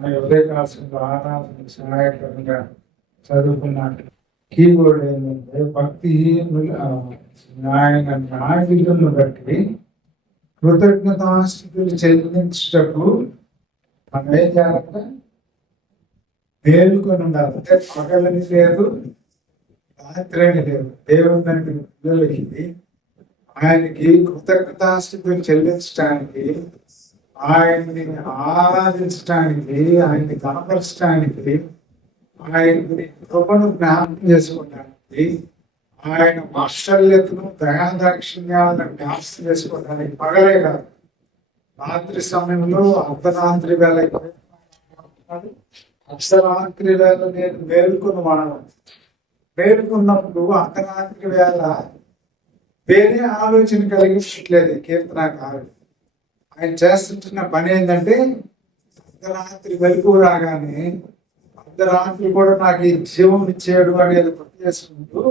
మన ఉదయకాలంలో ఆరాధన సహాయకరంగా చదువుకున్న కీబోర్డ్ ఏంటంటే భక్తి ఆయన న్యాయవిధులను బట్టి కృతజ్ఞతాస్థితులు చెల్లించటకు మనం ఏం చేయాలంటే మేలుకొని ఉండాలి. అంటే పగలని లేదు, రాత్రి అని లేదు. దేవుని పిల్లలకి ఆయనకి కృతజ్ఞతాస్థితులు చెల్లించడానికి, ఆయన్ని ఆరాధించడానికి, ఆయన్ని కనపరచడానికి, ఆయన్ని కృపను జ్ఞాపకం చేసుకోవడానికి, ఆయన వాత్సల్యతను దయాదాక్షిణ్యాలను జ్ఞాపకం చేసుకోవడానికి పగలే కాదు, రాత్రి సమయంలో అర్ధరాత్రి వేళ అర్ధరాత్రి వేళ నేను మేలుకున్నవాడు. మేలుకున్నప్పుడు అర్ధరాత్రి వేళ వేరే ఆలోచన కలిగించట్లేదు కీర్తనకారుడు. ఆయన చేస్తుంటున్న పని ఏంటంటే అర్ధరాత్రి వెలుగు రాగానే అర్ధరాత్రి కూడా నాకు ఈ జీవం ఇచ్చాడు అనేది గుర్తు చేసుకుంటూ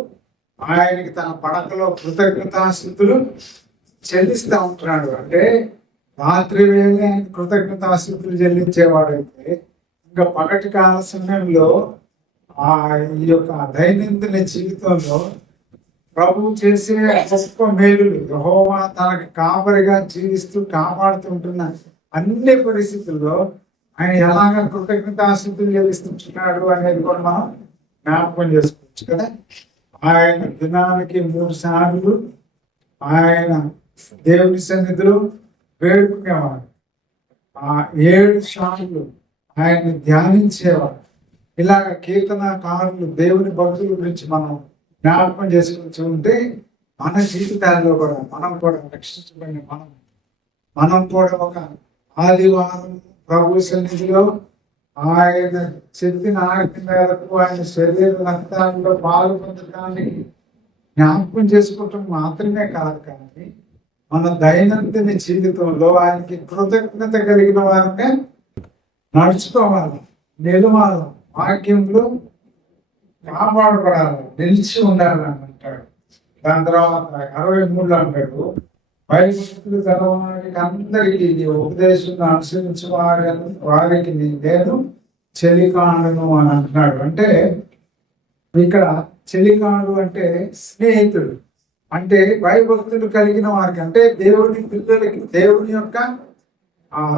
ఆయనకి తన పడకలో కృతజ్ఞతాస్థుతులు చెల్లిస్తూ ఉంటున్నాడు. అంటే రాత్రి వేళ ఆయన కృతజ్ఞతాస్థుతులు చెల్లించేవాడైతే ఇంకా పగటి కాల సమయంలో ఈ యొక్క దైనందిన జీవితంలో ప్రభువు చేసే గొప్ప మేలులు, యెహోవా తనకి కాపరిగా జీవిస్తూ కాపాడుతుంటున్న అన్ని పరిస్థితుల్లో ఆయన ఎలాగ కృతజ్ఞతాస్థుతులు చెల్లిస్తుంటున్నాడు అనేది కూడా మనం జ్ఞాపకం చేసుకోవచ్చు కదా. ఆయన దినానికి 3 సార్లు ఆయన దేవుని సన్నిధిలో వేడుకునేవాడు. 7 సార్లు ఆయన్ని ధ్యానించేవాడు. ఇలాగ కీర్తనకారులు దేవుని భక్తుల గురించి మనం జ్ఞాపకం చేసుకుంటూ ఉంటే మన జీవితాల్లో కూడా మనం కూడా రక్షించబడిన మనం కూడా ఒక ఆదివారం ప్రభు సన్నిధిలో ఆయన చెప్పిన ఆజ్ఞ మేరకు ఆయన శరీర రక్తాల్లో పాల్పొందడానికి జ్ఞాపకం చేసుకోవటం మాత్రమే కాదు, కానీ మన దైనందిన జీవితంలో ఆయనకి కృతజ్ఞత కలిగిన వారంగా నడుచుకోవాలి, నిలవాలి, వాక్యంలో కాపాడబడాలి, నిలిచి ఉండాలని అంటాడు. దాని తర్వాత 63 అంటాడు, భయభక్తులు గలవారికి అందరికీ ఉపదేశం అనుసరించి వారికి నేను చెలికాండును అని అంటున్నాడు. అంటే ఇక్కడ చెలికాండు అంటే స్నేహితుడు, అంటే భయభక్తులు కలిగిన వారికి, అంటే దేవుని పిల్లలకి, దేవుని యొక్క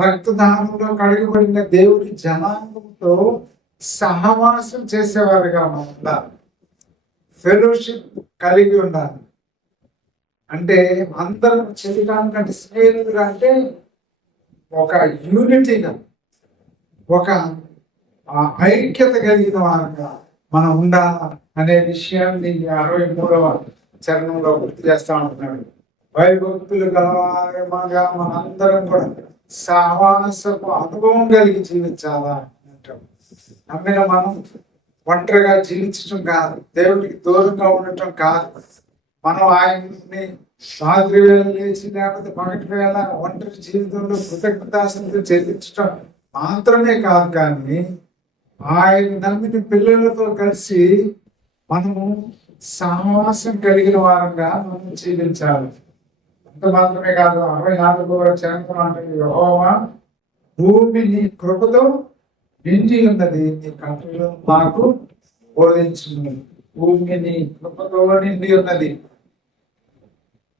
రక్తదానంలో కడగబడిన దేవుని జనాంగంతో సహవాసం చేసేవారుగా మనం ఉండాలి, ఫెలోషిప్ కలిగి ఉండాలి. అంటే అందరం చెలికాండు అంటే స్నేహితులుగా, అంటే ఒక యూనిటీగా, ఒక ఐక్యత కలిగిన వారంగా మనం ఉండాలి అనే విషయాన్ని 63వ చరణంలో గుర్తు చేస్తా ఉంటున్నాడు. భయభక్తులు గలవారగా మనందరం కూడా సహవాసపు అనుభవం కలిగి జీవించాలా అంటాం. నమ్మిన మనం ఒంటరిగా జీవించడం కాదు, దేవుడికి దూరంగా ఉండటం కాదు. మనం ఆయన్ని రాత్రి వేళ లేచి లేకపోతే పగటి వేళ ఒంటరి జీవితంలో కృతజ్ఞతాస్తుతులు చెల్లించడం మాత్రమే కాదు, కానీ ఆయన నమ్మిన పిల్లలతో కలిసి మనము సహవాసం కలిగిన వారంగా మనం జీవించాలి. అంత మాత్రమే కాదు, 64వ చరణం అంటే యెహోవా భూమి నీ కృపతో నిండి ఉన్నది, నీ కృపలో మాకు బోధించును. భూమి నీ కృపతో నిండి ఉన్నది,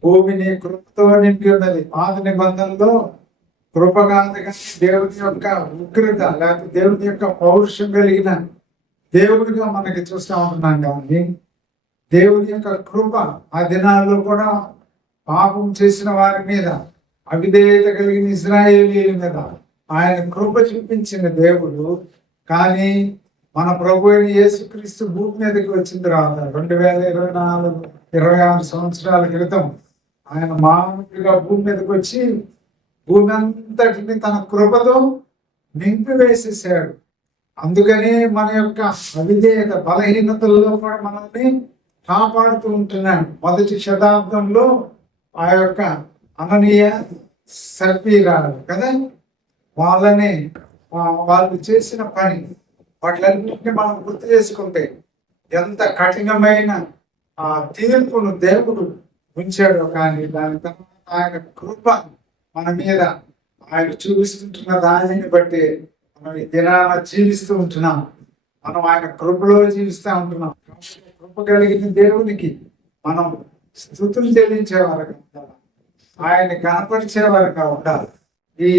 భూమి నీ కృపతో నిండి ఉన్నది. పాత నిబంధనలో కృపగాంతగా దేవుని యొక్క ఉగ్రత లేకపోతే దేవుని యొక్క పౌరుషం కలిగిన దేవుడిగా మనకి చూస్తూ ఉంటున్నాం, కానీ దేవుని యొక్క కృప ఆ దినాల్లో కూడా పాపం చేసిన వారి మీద, అవిధేయత కలిగిన ఇశ్రాయేలీయుల మీద ఆయన కృప చూపించిన దేవుడు. కానీ మన ప్రభు అయిన యేసుక్రీస్తు భూమి మీదకి వచ్చిన తర్వాత 2026 సంవత్సరాల క్రితం ఆయన మామూలుగా భూమి మీదకి వచ్చి భూమి అంతటిని తన కృపతో నింపివేసేసాడు. అందుకనే మన యొక్క అవిధేయత బలహీనతల్లో కూడా మనల్ని కాపాడుతూ ఉంటున్నాడు. 1వ శతాబ్దంలో ఆ యొక్క అననీయ సప్పీరాలు కదా, వాళ్ళని వాళ్ళు చేసిన పని వాటిలన్నింటినీ మనం గుర్తు చేసుకుంటే ఎంత కఠినమైన తీర్పును దేవుడు ఉంచాడు. కానీ దాని తర్వాత ఆయన కృప మన మీద ఆయన చూపిస్తుంటున్న దానిని బట్టి మనం ఈ దినాన జీవిస్తూ ఉంటున్నాం. మనం ఆయన కృపలో జీవిస్తూ ఉంటున్నాం. కృప కలిగిన దేవునికి మనం స్తుతులు చెల్లించేవారుగా ఉండాలి. ఆయన కనపరిచేవారుగా ఉండాలి. ఈ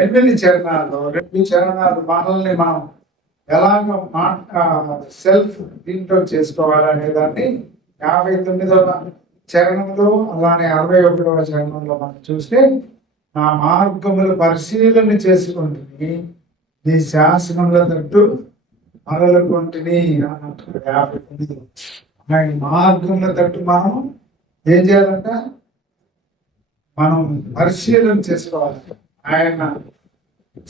8 చరణాలు 2 చరణాలు మనల్ని మనం ఎలాగ సెల్ఫ్ దీంట్లో చేసుకోవాలనే దాన్ని 59వ చరణంలో అలానే 61వ చరణంలో మనం చూస్తే, నా మార్గములు పరిశీలన చేసుకుంటుంది, నీ శాసనముల తట్టు మరలుకుంటుని అన్నట్టు 59. ఆయన మార్గముల తట్టు మనం ఏం చేయాలంట? మనం పరిశీలన చేసుకోవాలి. ఆయన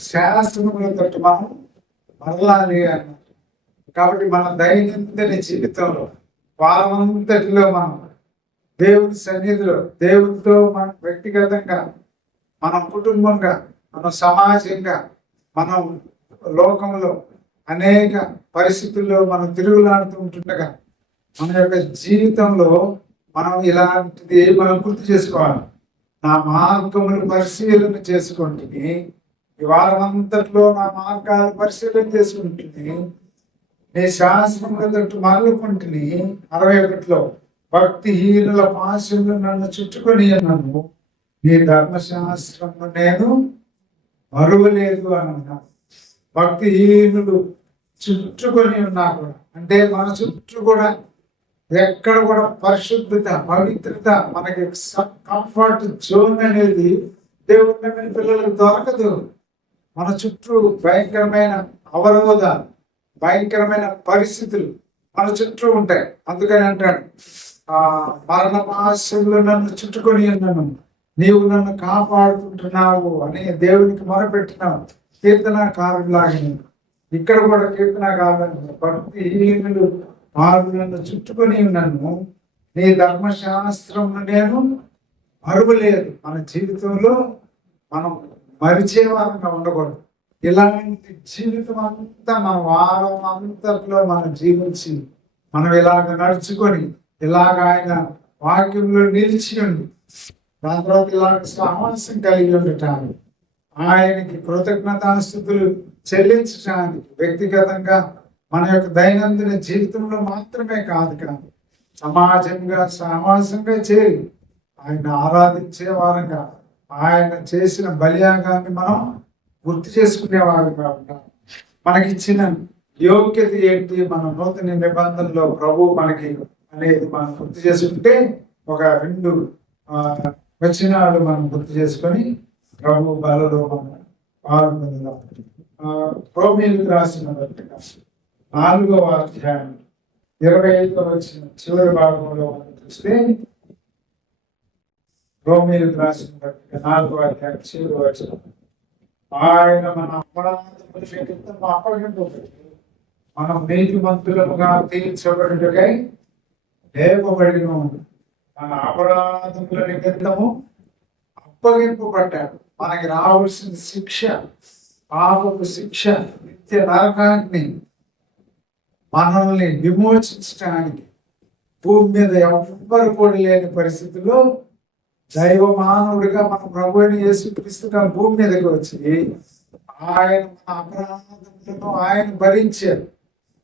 శాసనముల తట్టు మనం మరలాలి అన్నట్టు. కాబట్టి మన దైనందిన జీవితంలో వారమంతటిలో మనం దేవుని సన్నిధిలో, దేవునితో మనం వ్యక్తిగతంగా, మనం కుటుంబంగా, మన సమాజంగా, మనం లోకంలో అనేక పరిస్థితుల్లో మనం తిరుగులాడుతూ ఉంటుండగా మన యొక్క జీవితంలో మనం ఇలాంటిది మనం గుర్తు చేసుకోవాలి. నా మార్గములు పరిశీలన చేసుకుంటుంది, ఈ వారమంతట్లో నా మార్గాలు పరిశీలన చేసుకుంటుంది, నీ శాస్త్రముల తట్టు మరలుకుంటుంది. 61లో, భక్తిహీనుల పాశములు నన్ను చుట్టుకొని అన్నాను, నీ ధర్మశాస్త్రము నేను మరువలేదు అని అన్నా. భక్తిహీనులు చుట్టుకొని ఉన్నా కూడా, అంటే మన చుట్టూ కూడా ఎక్కడ కూడా పరిశుద్ధత, పవిత్రత, మనకి కంఫర్ట్ జోన్ అనేది దేవుడి నమ్మిన పిల్లలకు దొరకదు. మన చుట్టూ భయంకరమైన అవరోధాలు, భయంకరమైన పరిస్థితులు మన చుట్టూ ఉంటాయి. అందుకని అంటాడు, మరణ పాశములు నన్ను చుట్టుకొని ఉన్నాను, నీవు నన్ను కాపాడుకుంటున్నావు అని దేవునికి మొరపెట్టినావు. కీర్తనకారులాగా ఇక్కడ కూడా కీర్తనకారులు, భక్తిహీనులు వారు నన్ను చుట్టుకొని ఉన్నాను, నీ ధర్మశాస్త్రము నేను మరువలేదు. మన జీవితంలో మనం మరిచేవారంగా ఉండకూడదు. ఇలాంటి జీవితం అంతా మన వారం అంతట్లో మనం జీవించి మనం ఇలాగ నడుచుకొని ఇలాగ ఆయన వాక్యంలో నిలిచి ఉండి దాని తర్వాత ఇలాగ సాహసం కలిగి ఉండటానికి, ఆయనకి కృతజ్ఞతాస్తుతులు చెల్లించడానికి వ్యక్తిగతంగా మన యొక్క దైనందిన జీవితంలో మాత్రమే కాదు, కానీ సమాజంగా సమాసంగా చేరి ఆయన ఆరాధించే వారంగా, ఆయన చేసిన బలియాగాన్ని మనం గుర్తు చేసుకునేవారుగా ఉంటాం. మనకిచ్చిన యోగ్యత ఏంటి, మన నూతన నిబంధనలో ప్రభు మనకి అనేది మనం గుర్తు చేసుకుంటే ఒక 2 వచనాలు మనం గుర్తు చేసుకొని ప్రభు బలలో మనం పాల్గొందాం. రోమీయులకు రాసిన పత్రిక 4వ అధ్యాయం 25వ వచనం చివరి భాగంలో మనం చూస్తే, రోమీయులకు రాసిన పత్రిక 4వ అధ్యాయం చివరి వచనం, ఆయన మన అపరాధముల అప్పగింపబడి మనం నీతిమంతులముగా తీర్చబడుటకై లేపబడిన, మన అపరాధముల నిమిత్తము అప్పగింపబడ్డాడు. మనకి రావాల్సిన శిక్ష, పాపపు శిక్ష, నిత్య నరకాన్ని మనల్ని విమోచించడానికి భూమి మీద ఎవ్వరు కూడా లేని పరిస్థితుల్లో దైవ మానవుడిగా మన ప్రభువుని యేసుక్రీస్తుగా భూమి మీదకి వచ్చి ఆయన మన అపరాధములను ఆయన భరించారు,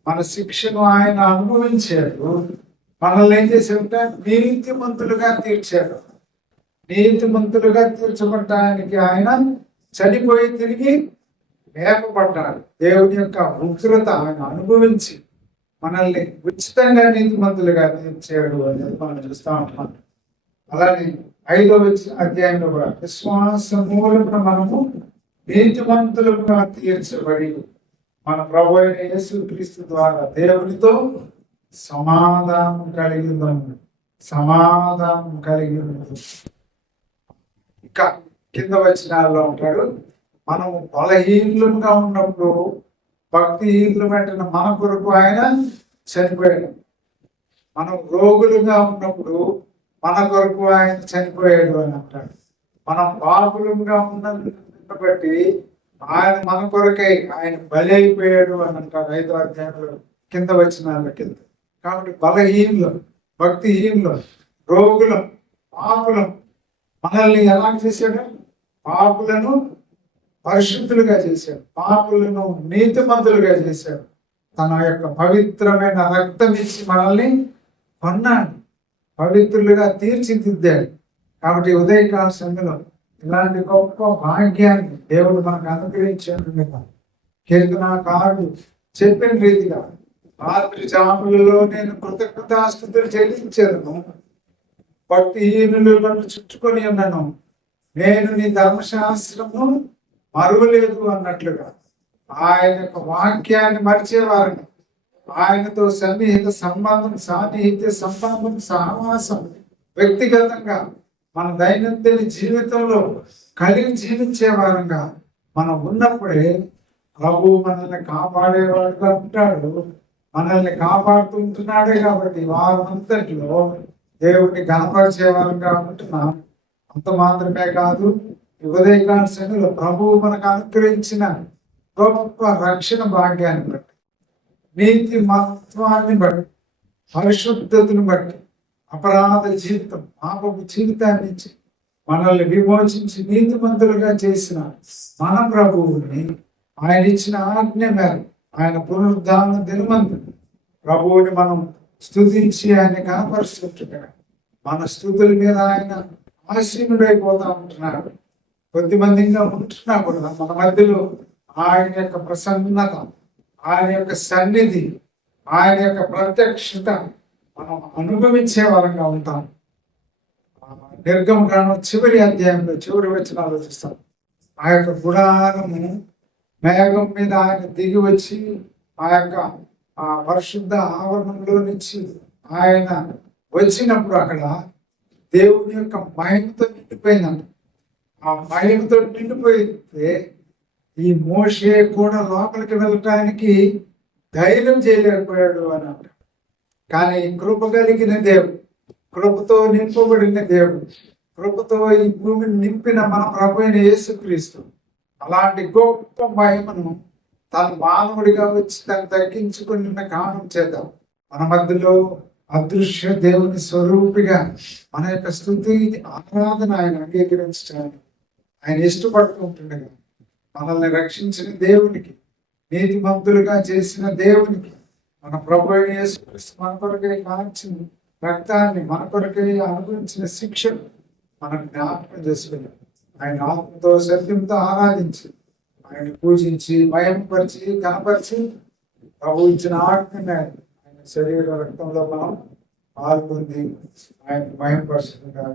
మన శిక్షను ఆయన అనుభవించారు. మనల్ని ఏం చేశారంటే నీతిమంతులుగా తీర్చారు. నీతిమంతులుగా తీర్చబడటానికి ఆయన చనిపోయి తిరిగి లేపబడ్డాడు. దేవుని యొక్క ఉగ్రత ఆయన అనుభవించి మనల్ని ఉచితంగా నీతిమంతులుగా తీర్చాడు అనేది మనం చూస్తూ ఉంటాం. అలానే 5వ అధ్యాయంలో కూడా విశ్వాస మూలమున మనము నీతిమంతులుగా తీర్చబడి మన ప్రభు అయిన యేసుక్రీస్తు ద్వారా దేవునితో సమాధానం కలిగి ఉన్నాము. సమాధానం కలిగి ఉన్నాము. ఇంకా కింద వచనాల్లో ఉంటాడు, మనము బలహీనులుగా ఉన్నప్పుడు భక్తిహీనులు వెంటనే మన కొరకు ఆయన చనిపోయాడు. మనం రోగులుగా ఉన్నప్పుడు మన కొరకు ఆయన చనిపోయాడు అని అంటాడు. మనం పాపులుగా ఉన్నది బట్టి ఆయన మన కొరకై ఆయన బలి అయిపోయాడు అని అంటాడు 5వ అధ్యాయంలో కింద వచనాల కింద. కాబట్టి బలహీనులు, భక్తిహీనులు, రోగులు, పాపులం మనల్ని ఎలా చేశాడు? పాపులను పరిశుద్ధులుగా చేశాడు, పాపులను నీతిమంతులుగా చేశాడు. తన యొక్క పవిత్రమైన రక్తం ఇచ్చి మనల్ని కొన్నాడు, పవిత్రులుగా తీర్చిదిద్దాడు. కాబట్టి ఉదయకాల సమయంలో ఇలాంటి గొప్ప భాగ్యాన్ని దేవుడు మనకు అనుగ్రహించాడు. కీర్తనకారుడు చెప్పిన రీతిగా రాత్రి జాములలో నేను కృతజ్ఞతాస్తుతులు చెల్లించాను, భక్తిహీనులు నన్ను చుట్టుకొని ఉన్నాను, నేను నీ ధర్మశాస్త్రము మరువలేదు అన్నట్లుగా ఆయన యొక్క వాక్యాన్ని మరిచేవారిని, ఆయనతో సాన్నిహిత్య సంబంధం సహవాసం వ్యక్తిగతంగా మన దైనందిన జీవితంలో కలిగి జీవించే వారంగా మనం ఉన్నప్పుడే ప్రభు మనల్ని కాపాడేవాడుగా ఉంటాడు. మనల్ని కాపాడుతుంటున్నాడే కాబట్టి వారంతటిలో దేవుడిని గణపరిచే వారంగా ఉంటున్నాం. అంత మాత్రమే కాదు, ఉదయకాల సమయంలో ప్రభువు మనకు అనుగ్రహించిన గొప్ప రక్షణ భాగ్యాన్ని బట్టి, నీతి మత్వాన్ని బట్టి, పరిశుద్ధతను బట్టి, అపరాధ జీవితం పాపపు జీవితాన్ని ఇచ్చి మనల్ని విమోచించి నీతిమంతులుగా చేసిన మన ప్రభువుని, ఆయన ఇచ్చిన ఆజ్ఞ మేర ఆయన పునరుద్ధాన దినమందు ప్రభువుని మనం స్తుతించి ఆయన కనపరుస్తుంటున్నాడు. మన స్తుతుల మీద ఆయన ఆసీనుడైపోతా ఉంటున్నాడు. కొద్దిమందిగా ఉంటున్నా కూడా మన మధ్యలో ఆయన యొక్క ప్రసన్నత, ఆయన యొక్క సన్నిధి, ఆయన యొక్క ప్రత్యక్షత మనం అనుభవించే వారంగా ఉంటాం. నిర్గమకాండం చివరి అధ్యాయంలో చివరి వచనాలు చూస్తాం. ఆ యొక్క గుడారము మేఘం మీద ఆయన దిగి వచ్చి ఆ యొక్క పరిశుద్ధ ఆవరణంలో నుంచి ఆయన వచ్చినప్పుడు అక్కడ దేవుని యొక్క మహిమతో నిండిపోయిందంట. ఆ మహిమతో నిండిపోయితే ఈ మోషే కూడా లోపలికి వెళ్ళటానికి ధైర్యం చేయలేకపోయాడు అని అంట. కానీ కృప కలిగిన దేవుడు, కృపతో నింపబడిన దేవుడు, కృపతో ఈ భూమిని నింపిన మన ప్రభు అయిన యేసుక్రీస్తు అలాంటి గొప్ప మహిమను తను మానవుడిగా వచ్చి తను తగ్గించుకున్న కారణం చేద్దాం మన మధ్యలో అదృశ్య దేవుని స్వరూపిగా మన యొక్క స్తుతి ఆరాధన ఆయన అంగీకరించడానికి ఆయన ఇష్టపడుతుంటుండగా మనల్ని రక్షించిన దేవునికి, నీతిమంతులుగా చేసిన దేవునికి, మన ప్రభు అయిన యేసుక్రీస్తు మన కొరకై కాల్చిన రక్తాన్ని, మన కొరకై అనుభవించిన శిక్షను మనం జ్ఞాపకం చేసుకుని ఆయన ఆత్మతో సత్యంతో ఆరాధించి ఆయన పూజించి మయంపరిచి కనపరిచి ప్రభు ఇచ్చిన ఆజ్ఞని ఆయన శరీర రక్తంలో మనం పాల్గొంది ఆయన మయంపరచుకుంటాం.